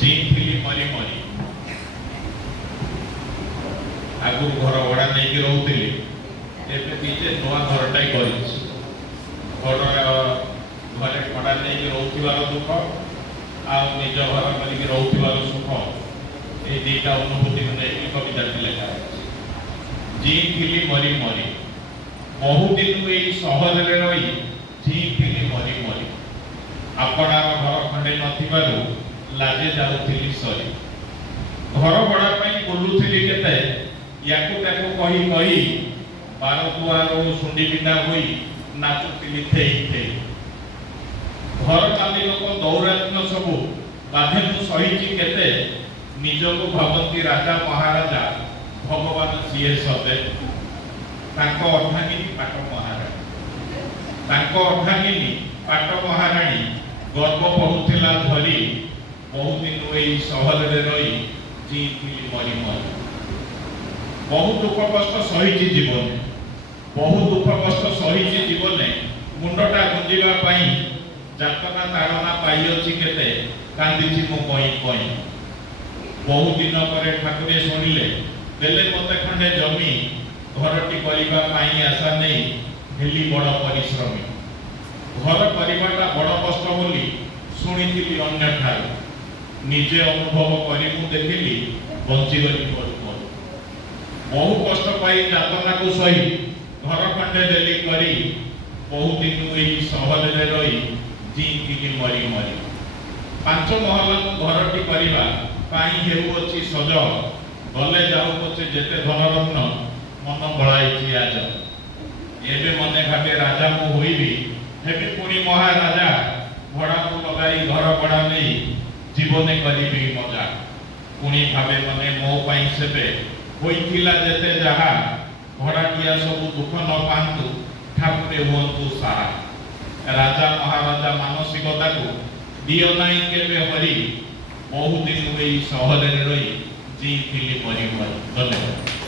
जीथिली मरी मरी आगु घर भड़ा नहीं रोते निजे नुआ घरटा कर घर घरे भड़ा नहीं रोबार दुख आ निज घर कर रोबार सुख ये दुईटा अनुभूति कविता लिखा जीथिली मरी मरी बहुदिन यही सहर में रही जीथिली मरी मरी आपणार घर खंडे नथिबारु लाजे जाउथिली सरी घर भड़ा पई बोलुथिली केते याकु ताकु कही कही बार दुआरो सुंडी बिना होई नाचुथिली थेई थेई घर मालिक को दौरात्म सबु बाधे मु सहिची केते निजको भगवती राजा महाराजा भगवान सीए सबे ताको अर्धांगिनी पाट महाराणी ताको अर्धांगिनी पाट महाराणी गर्व पहुथिला धरी बहुत दिन यही सहर में रही जीथिली मरी मरी बहुत दुख कष्ट सही जीवन बहुत दुख कष्ट सही जीवन मुंडटा गुंजिबा पई जातना ताड़ना पाई अछि केते कांदिछि मो कई कई बहुत दिन पर ठाकुरे सुनिले देले मते खंडे जमी घरटी करिबा पई आशा नहीं हेली बड़ परिश्रमी घर परिवारटा बड़ कष्ट बोली शुणिथिली अन्य ठार निजे अनुभव करी मु देखिली बंची गली बहु कष्ट पाई जातना को सही घर खंडे देली करी बहुत दिन यही सहर में रही जीथिली मरी मरी पांच महल घरटी करिबा पाई हेउछि सज गले जाऊ पछे जेते धनरत्न मन बळाइछि आज एबे मने भाबे राजा मु होइबी हेबे पुणी महाराजा भड़ा को लगाई घर भड़ा नहीं जीवने करीबी मजा पुणी भाबे मने मो पाई सेबे होइथिला जेते जहा भड़ाटिया सब दुख न पांतु ठाकुरे हुंतु सारा राजा महाराजा मानसिकता को दियो नाई केबे हरि बहुत दिन हुई सहर में रही जीथिली मरी मरी। धन्यवाद।